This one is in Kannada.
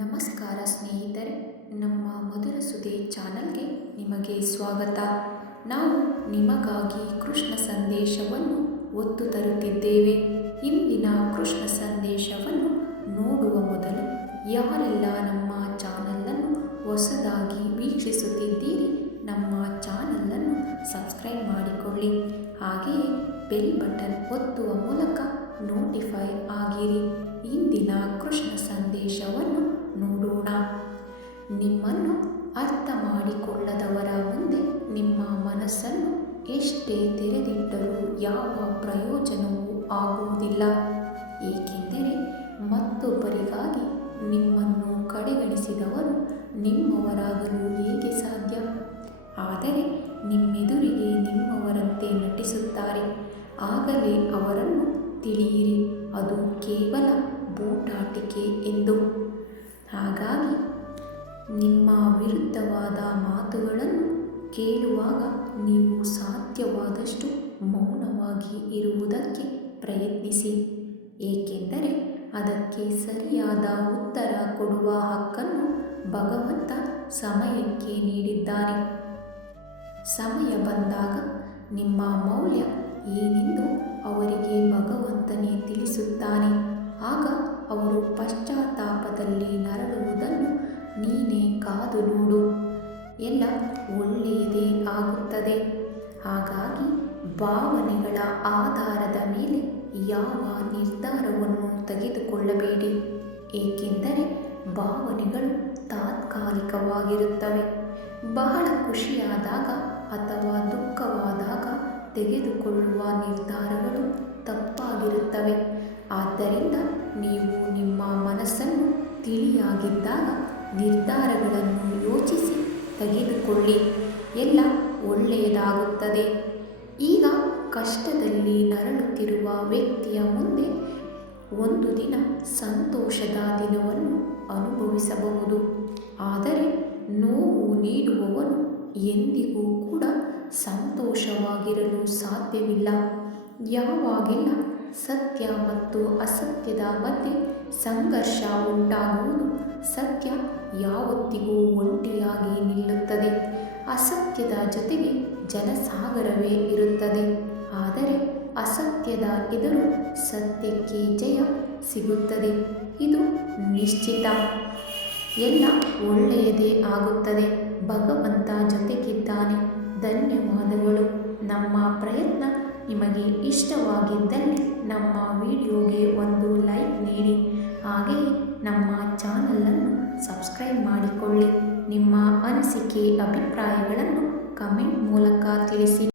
ನಮಸ್ಕಾರ ಸ್ನೇಹಿತರೆ, ನಮ್ಮ ಮಧುರ ಸುದ್ದಿ ಚಾನಲ್ಗೆ ನಿಮಗೆ ಸ್ವಾಗತ. ನಾವು ನಿಮಗಾಗಿ ಕೃಷ್ಣ ಸಂದೇಶವನ್ನು ಒತ್ತು ತರುತ್ತಿದ್ದೇವೆ. ಇಂದಿನ ಕೃಷ್ಣ ಸಂದೇಶವನ್ನು ನೋಡುವ ಮೊದಲು ಯಾರೆಲ್ಲ ನಮ್ಮ ಚಾನಲನ್ನು ಹೊಸದಾಗಿ ವೀಕ್ಷಿಸುತ್ತಿದ್ದೀರಿ, ನಮ್ಮ ಚಾನಲನ್ನು ಸಬ್ಸ್ಕ್ರೈಬ್ ಮಾಡಿಕೊಳ್ಳಿ. ಹಾಗೆಯೇ ಬೆಲ್ ಬಟನ್ ಒತ್ತುವ ಮೂಲಕ ನೋಟಿಫೈ ಆಗಿರಿ. ಇಂದಿನ ಕೃಷ್ಣ ಸಂದೇಶವನ್ನು ನೋಡೋಣ. ನಿಮ್ಮನ್ನು ಅರ್ಥ ಮಾಡಿಕೊಳ್ಳದವರ ಮುಂದೆ ನಿಮ್ಮ ಮನಸ್ಸನ್ನು ಎಷ್ಟೇ ತೆರೆದಿಟ್ಟರೂ ಯಾವ ಪ್ರಯೋಜನವೂ ಆಗುವುದಿಲ್ಲ. ಏಕೆಂದರೆ ಮತ್ತೊಬ್ಬರಿಗಾಗಿ ನಿಮ್ಮನ್ನು ಕಡೆಗಣಿಸಿದವರು ನಿಮ್ಮವರಾಗಲು ಹೇಗೆ ಸಾಧ್ಯ? ಆದರೆ ನಿಮ್ಮೆದುರಿಗೆ ನಿಮ್ಮವರಂತೆ ನಟಿಸುತ್ತಾರೆ. ಆಗಲೇ ಅವರನ್ನು ತಿಳಿಯಿರಿ, ಅದು ಕೇವಲ ಬೂಟಾಟಿಕೆ ಎಂದು. ಹಾಗಾಗಿ ನಿಮ್ಮ ವಿರುದ್ಧವಾದ ಮಾತುಗಳನ್ನು ಕೇಳುವಾಗ ನೀವು ಸಾಧ್ಯವಾದಷ್ಟು ಮೌನವಾಗಿ ಇರುವುದಕ್ಕೆ ಪ್ರಯತ್ನಿಸಿ. ಏಕೆಂದರೆ ಅದಕ್ಕೆ ಸರಿಯಾದ ಉತ್ತರ ಕೊಡುವ ಹಕ್ಕನ್ನು ಭಗವಂತ ಸಮಯಕ್ಕೆ ನೀಡಿದ್ದಾನೆ. ಸಮಯ ಬಂದಾಗ ನಿಮ್ಮ ಮೌಲ್ಯ ಏನೆಂದು ಅವರಿಗೆ ಭಗವಂತನೇ ತಿಳಿಸುತ್ತಾನೆ. ಆಗ ಅವರು ಪಶ್ಚಾತ್ತಾಪದಲ್ಲಿ ನರಳುವುದನ್ನು ನೀನೇ ಕಾದು ನೋಡು. ಎಲ್ಲ ಒಳ್ಳೆಯದೇ ಆಗುತ್ತದೆ. ಹಾಗಾಗಿ ಭಾವನೆಗಳ ಆಧಾರದ ಮೇಲೆ ಯಾವ ನಿರ್ಧಾರವನ್ನು ತೆಗೆದುಕೊಳ್ಳಬೇಡಿ. ಏಕೆಂದರೆ ಭಾವನೆಗಳು ತಾತ್ಕಾಲಿಕವಾಗಿರುತ್ತವೆ. ಬಹಳ ಖುಷಿಯಾದಾಗ ಅಥವಾ ದುಃಖವಾದಾಗ ತೆಗೆದುಕೊಳ್ಳುವ ನಿರ್ಧಾರಗಳು ತಪ್ಪಾಗಿರುತ್ತವೆ. ಆದ್ದರಿಂದ ನೀವು ನಿಮ್ಮ ಮನಸ್ಸನ್ನು ತಿಳಿಯಾಗಿದ್ದಾಗ ನಿರ್ಧಾರಗಳನ್ನು ಯೋಚಿಸಿ ತೆಗೆದುಕೊಳ್ಳಿ. ಎಲ್ಲ ಒಳ್ಳೆಯದಾಗುತ್ತದೆ. ಈಗ ಕಷ್ಟದಲ್ಲಿ ನರಳುತ್ತಿರುವ ವ್ಯಕ್ತಿಯ ಮುಂದೆ ಒಂದು ದಿನ ಸಂತೋಷದ ದಿನವನ್ನು ಅನುಭವಿಸಬಹುದು. ಆದರೆ ನೋವು ನೀಡುವವನು ಎಂದಿಗೂ ಕೂಡ ಸಂತೋಷವಾಗಿರಲು ಸಾಧ್ಯವಿಲ್ಲ. ಯಾವಾಗೆಲ್ಲ ಸತ್ಯ ಮತ್ತು ಅಸತ್ಯದ ಮಧ್ಯೆ ಸಂಘರ್ಷ ಉಂಟಾಗುವುದು, ಸತ್ಯ ಯಾವತ್ತಿಗೂ ಒಂಟಿಯಾಗಿ ನಿಲ್ಲುತ್ತದೆ. ಅಸತ್ಯದ ಜೊತೆಗೆ ಜನಸಾಗರವೇ ಇರುತ್ತದೆ. ಆದರೆ ಅಸತ್ಯದ ಎದುರು ಸತ್ಯಕ್ಕೆ ಜಯ ಸಿಗುತ್ತದೆ. ಇದು ನಿಶ್ಚಿತ. ಎಲ್ಲ ಒಳ್ಳೆಯದೇ ಆಗುತ್ತದೆ. ಭಗವಂತ ಜೊತೆಗಿದ್ದಾನೆ. ಧನ್ಯವಾದಗಳು. ನಮ್ಮ ಪ್ರಯತ್ನ ನಿಮಗೆ ಇಷ್ಟವಾಗಿದ್ದಲ್ಲಿ ನಮ್ಮ ವಿಡಿಯೋಗೆ ಒಂದು ಲೈಕ್ ನೀಡಿ. ಹಾಗೆಯೇ ನಮ್ಮ ಚಾನಲನ್ನು ಸಬ್ಸ್ಕ್ರೈಬ್ ಮಾಡಿಕೊಳ್ಳಿ. ನಿಮ್ಮ ಅನಿಸಿಕೆ ಅಭಿಪ್ರಾಯಗಳನ್ನು